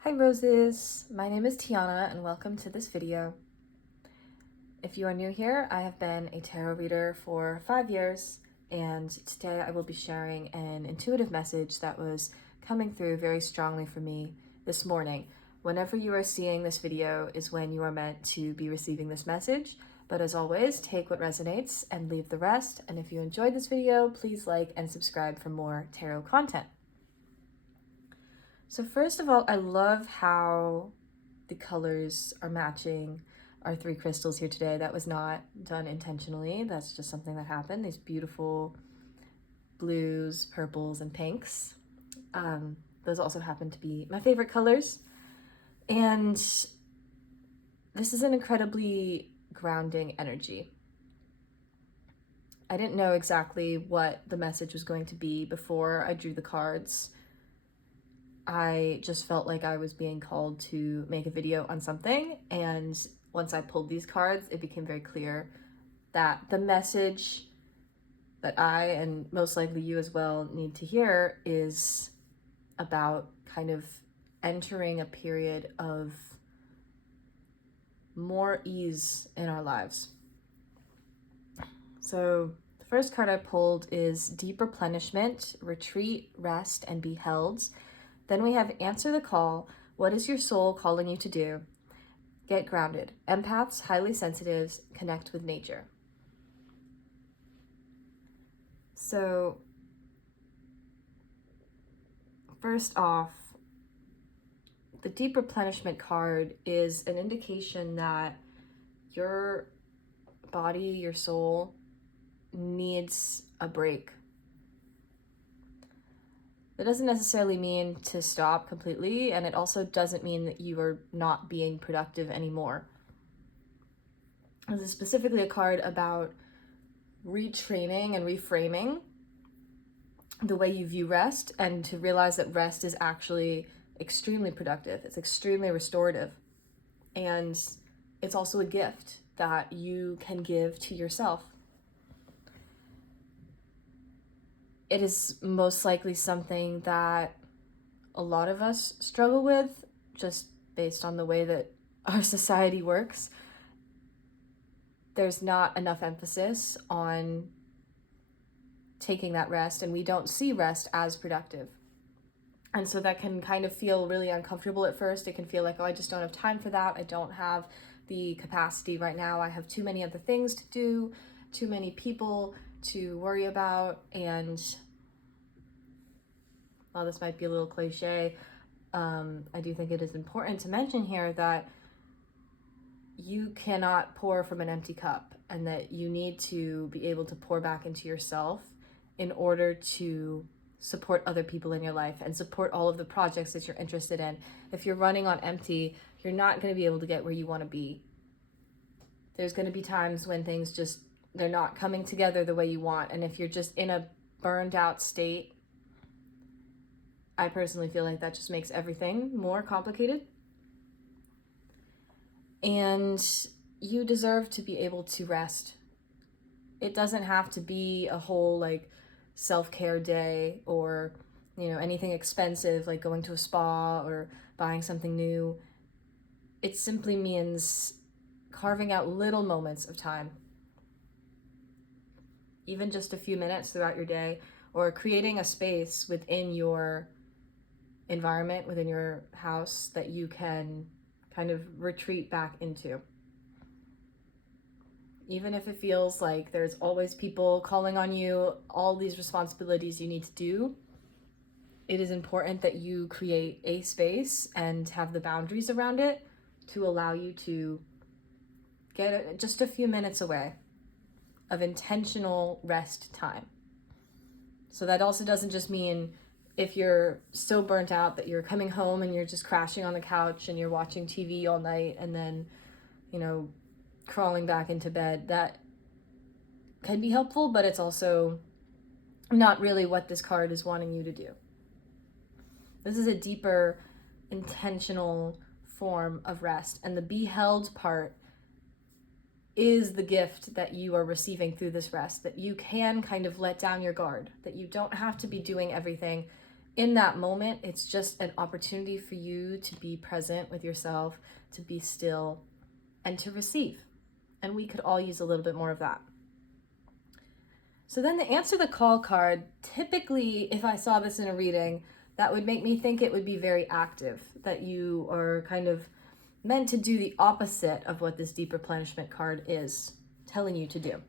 Hi roses, my name is Tiana and welcome to this video. If you are new here, I have been a tarot reader for 5 years, and today I will be sharing an intuitive message that was coming through very strongly for me this morning. Whenever you are seeing this video is when you are meant to be receiving this message, but as always, take what resonates and leave the rest. And if you enjoyed this video, please like and subscribe for more tarot content. So first of all, I love how the colors are matching our 3 crystals here today. That was not done intentionally. That's just something that happened. These beautiful blues, purples, and pinks. Those also happen to be my favorite colors. And this is an incredibly grounding energy. I didn't know exactly what the message was going to be before I drew the cards. I just felt like I was being called to make a video on something, and once I pulled these cards, it became very clear that the message that I, and most likely you as well, need to hear is about kind of entering a period of more ease in our lives. So the first card I pulled is Deep Replenishment, Retreat, Rest, and Be Held. Then we have Answer the Call. What is your soul calling you to do? Get grounded. Empaths, highly sensitives, connect with nature. So, first off, the Deep Replenishment card is an indication that your body, your soul, needs a break. That doesn't necessarily mean to stop completely, and it also doesn't mean that you are not being productive anymore. This is specifically a card about retraining and reframing the way you view rest, and to realize that rest is actually extremely productive. It's extremely restorative, and it's also a gift that you can give to yourself. It is most likely something that a lot of us struggle with, just based on the way that our society works. There's not enough emphasis on taking that rest, and we don't see rest as productive. And so that can kind of feel really uncomfortable at first. It can feel like, oh, I just don't have time for that. I don't have the capacity right now. I have too many other things to do, too many people to worry about. And while this might be a little cliche, I do think it is important to mention here that you cannot pour from an empty cup, and that you need to be able to pour back into yourself in order to support other people in your life and support all of the projects that you're interested in. If you're running on empty, you're not going to be able to get where you want to be. There's going to be times when things just, they're not coming together the way you want. And if you're just in a burned out state, I personally feel like that just makes everything more complicated. And you deserve to be able to rest. It doesn't have to be a whole like self-care day, or anything expensive like going to a spa or buying something new. It simply means carving out little moments of time, even just a few minutes throughout your day, or creating a space within your environment, within your house, that you can kind of retreat back into. Even if it feels like there's always people calling on you, all these responsibilities you need to do, it is important that you create a space and have the boundaries around it to allow you to get just a few minutes away of intentional rest time. So that also doesn't just mean if you're so burnt out that you're coming home and you're just crashing on the couch and you're watching TV all night and then, crawling back into bed. That can be helpful, but it's also not really what this card is wanting you to do. This is a deeper, intentional form of rest, and the be held part is the gift that you are receiving through this rest, that you can kind of let down your guard, that you don't have to be doing everything in that moment, it's just an opportunity for you to be present with yourself, to be still, and to receive. And we could all use a little bit more of that. So then the answer the call card, typically, if I saw this in a reading, that would make me think it would be very active, that you are kind of meant to do the opposite of what this deep replenishment card is telling you to do.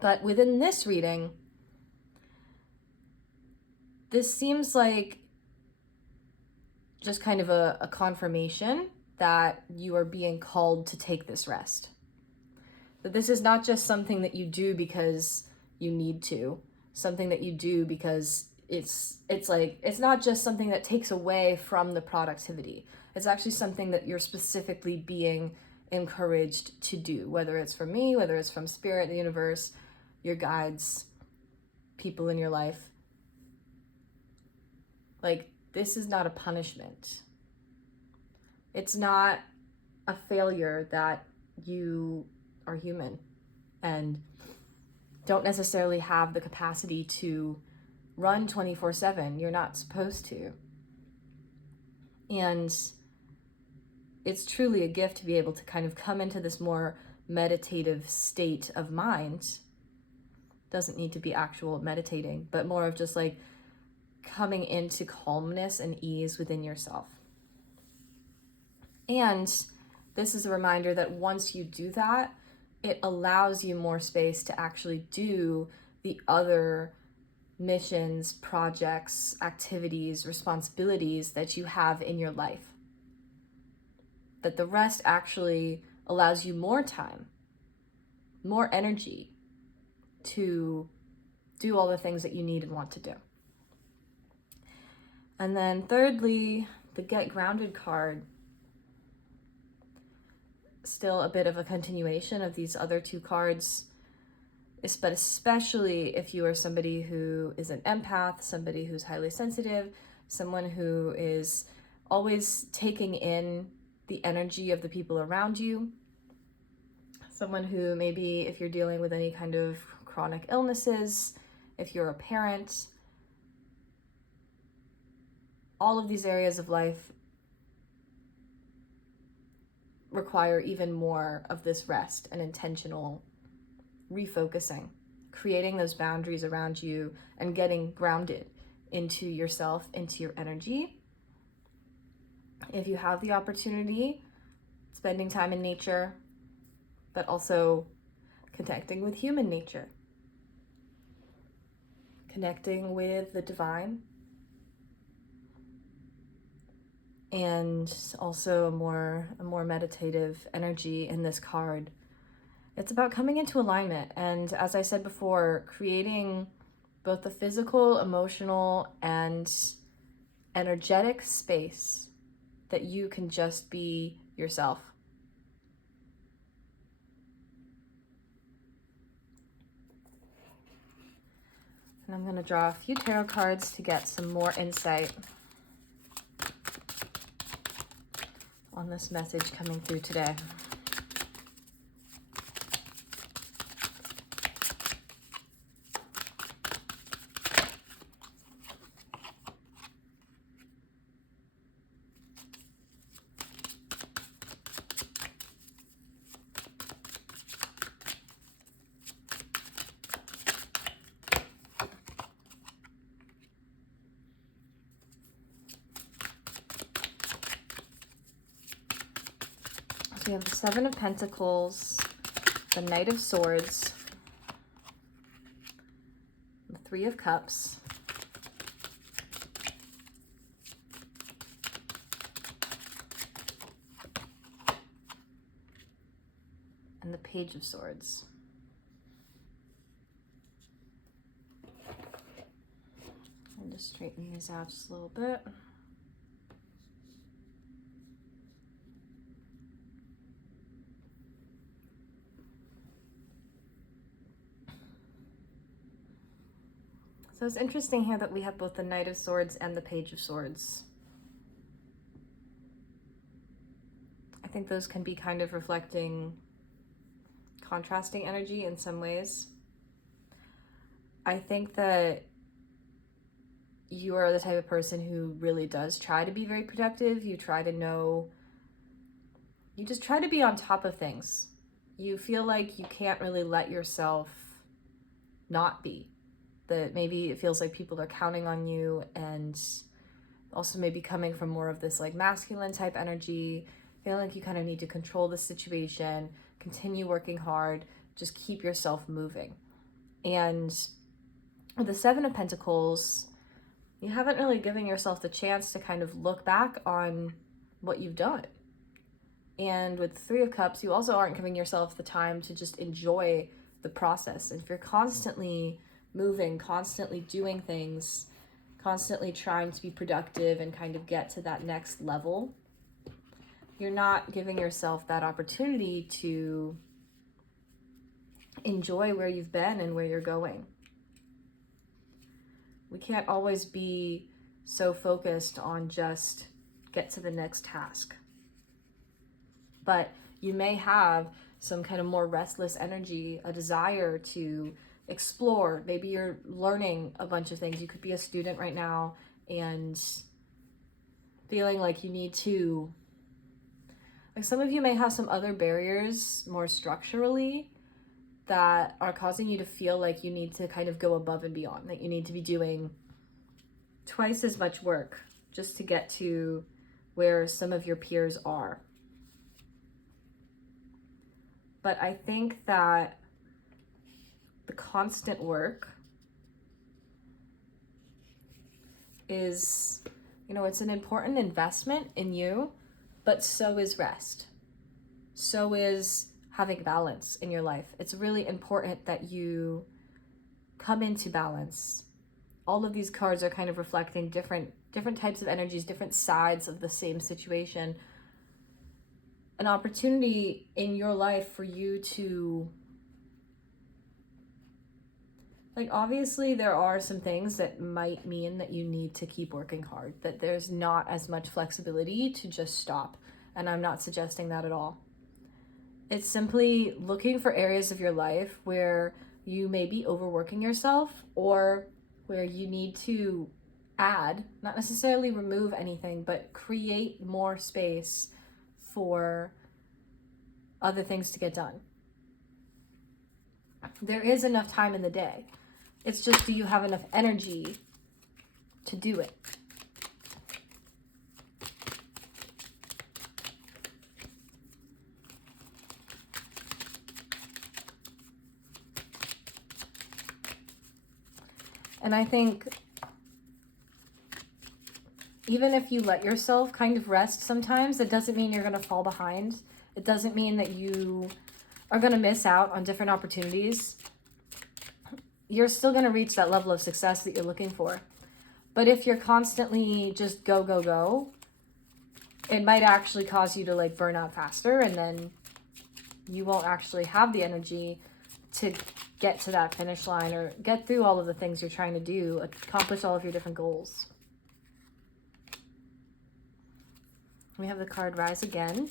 But within this reading, this seems like just kind of a confirmation that you are being called to take this rest. That this is not just something that you do because you need to, something that you do because it's not just something that takes away from the productivity. It's actually something that you're specifically being encouraged to do, whether it's from me, whether it's from spirit, the universe, your guides, people in your life. Like, this is not a punishment. It's not a failure that you are human and don't necessarily have the capacity to run 24/7. You're not supposed to. And it's truly a gift to be able to kind of come into this more meditative state of mind. Doesn't need to be actual meditating, but more of just like coming into calmness and ease within yourself. And this is a reminder that once you do that, it allows you more space to actually do the other missions, projects, activities, responsibilities that you have in your life. That the rest actually allows you more time, more energy to do all the things that you need and want to do. And then thirdly, the Get Grounded card. Still a bit of a continuation of these other two cards, but especially if you are somebody who is an empath, somebody who's highly sensitive, someone who is always taking in the energy of the people around you, someone who maybe, if you're dealing with any kind of chronic illnesses, if you're a parent, all of these areas of life require even more of this rest and intentional refocusing, creating those boundaries around you and getting grounded into yourself, into your energy. If you have the opportunity, spending time in nature, but also connecting with human nature, connecting with the divine, and also a more meditative energy in this card. It's about coming into alignment, and as I said before, creating both the physical, emotional, and energetic space that you can just be yourself. And I'm going to draw a few tarot cards to get some more insight on this message coming through today. So we have the Seven of Pentacles, the Knight of Swords, the Three of Cups, and the Page of Swords. I'll just straighten these out just a little bit. So it's interesting here that we have both the Knight of Swords and the Page of Swords. I think those can be kind of reflecting contrasting energy in some ways. I think that you are the type of person who really does try to be very productive. You just try to be on top of things. You feel like you can't really let yourself not be. That maybe it feels like people are counting on you, and also maybe coming from more of this like masculine type energy, feeling like you kind of need to control the situation, continue working hard, just keep yourself moving. And with the Seven of Pentacles, you haven't really given yourself the chance to kind of look back on what you've done. And with the Three of Cups, you also aren't giving yourself the time to just enjoy the process. And if you're constantly moving, constantly doing things, constantly trying to be productive and kind of get to that next level, you're not giving yourself that opportunity to enjoy where you've been and where you're going. We can't always be so focused on just get to the next task. But you may have some kind of more restless energy, a desire to explore. Maybe you're learning a bunch of things. You could be a student right now and feeling like you need to, like some of you may have some other barriers more structurally that are causing you to feel like you need to kind of go above and beyond, that you need to be doing twice as much work just to get to where some of your peers are. But I think that the constant work is, it's an important investment in you, but so is rest. So is having balance in your life. It's really important that you come into balance. All of these cards are kind of reflecting different types of energies, different sides of the same situation. An opportunity in your life for you to, like, obviously there are some things that might mean that you need to keep working hard, that there's not as much flexibility to just stop. And I'm not suggesting that at all. It's simply looking for areas of your life where you may be overworking yourself, or where you need to add, not necessarily remove anything, but create more space for other things to get done. There is enough time in the day. It's just, do you have enough energy to do it? And I think even if you let yourself kind of rest sometimes, it doesn't mean you're going to fall behind. It doesn't mean that you are going to miss out on different opportunities. You're still going to reach that level of success that you're looking for. But if you're constantly just go, go, go, it might actually cause you to like burn out faster, and then you won't actually have the energy to get to that finish line or get through all of the things you're trying to do, accomplish all of your different goals. We have the card Rise again.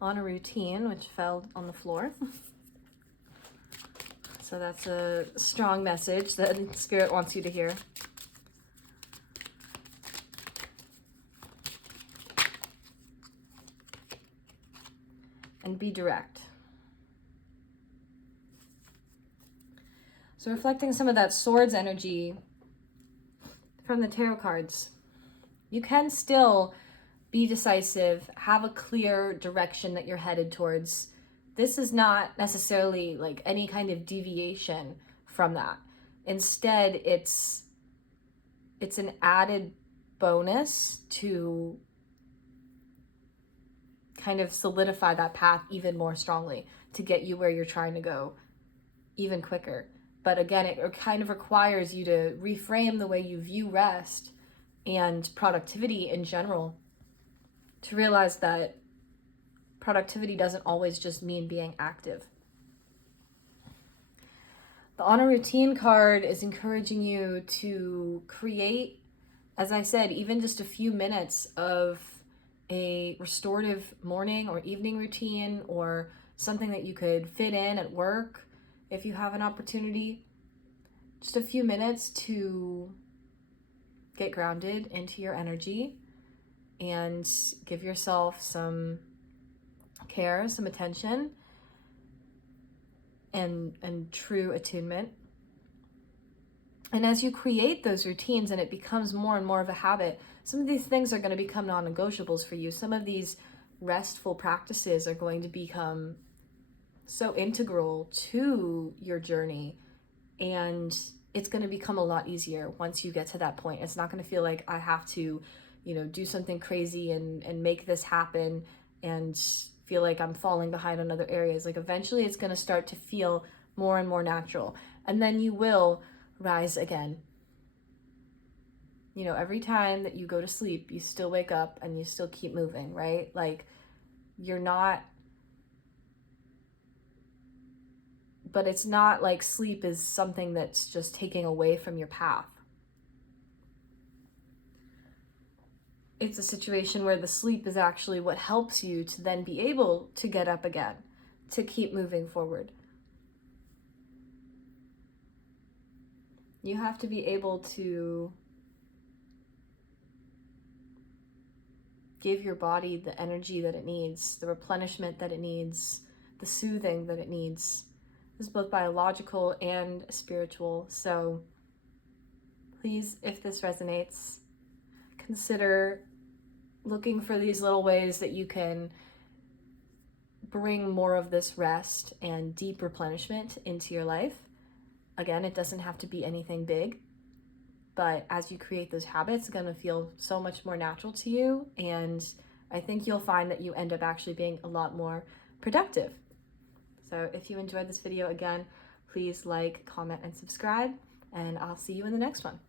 On a routine, which fell on the floor. So that's a strong message that Spirit wants you to hear. And be direct. So reflecting some of that Swords energy from the tarot cards, you can still be decisive, have a clear direction that you're headed towards. This is not necessarily like any kind of deviation from that. Instead, it's an added bonus to kind of solidify that path even more strongly, to get you where you're trying to go even quicker. But again, it kind of requires you to reframe the way you view rest and productivity in general, to realize that productivity doesn't always just mean being active. The On a Routine card is encouraging you to create, as I said, even just a few minutes of a restorative morning or evening routine, or something that you could fit in at work if you have an opportunity. Just a few minutes to get grounded into your energy and give yourself some care, some attention, and true attunement. And as you create those routines and it becomes more and more of a habit, some of these things are going to become non-negotiables for you. Some of these restful practices are going to become so integral to your journey, and it's going to become a lot easier once you get to that point. It's not going to feel like I have to, do something crazy and make this happen and feel like I'm falling behind on other areas. Like eventually it's going to start to feel more and more natural, and then you will rise again. Every time that you go to sleep, you still wake up and you still keep moving, right? Like you're not, but it's not like sleep is something that's just taking away from your path. It's a situation where the sleep is actually what helps you to then be able to get up again, to keep moving forward. You have to be able to give your body the energy that it needs, the replenishment that it needs, the soothing that it needs. This is both biological and spiritual. So please, if this resonates, consider looking for these little ways that you can bring more of this rest and deep replenishment into your life. Again, it doesn't have to be anything big, but as you create those habits, it's going to feel so much more natural to you, and I think you'll find that you end up actually being a lot more productive. So if you enjoyed this video, again, please like, comment, and subscribe, and I'll see you in the next one.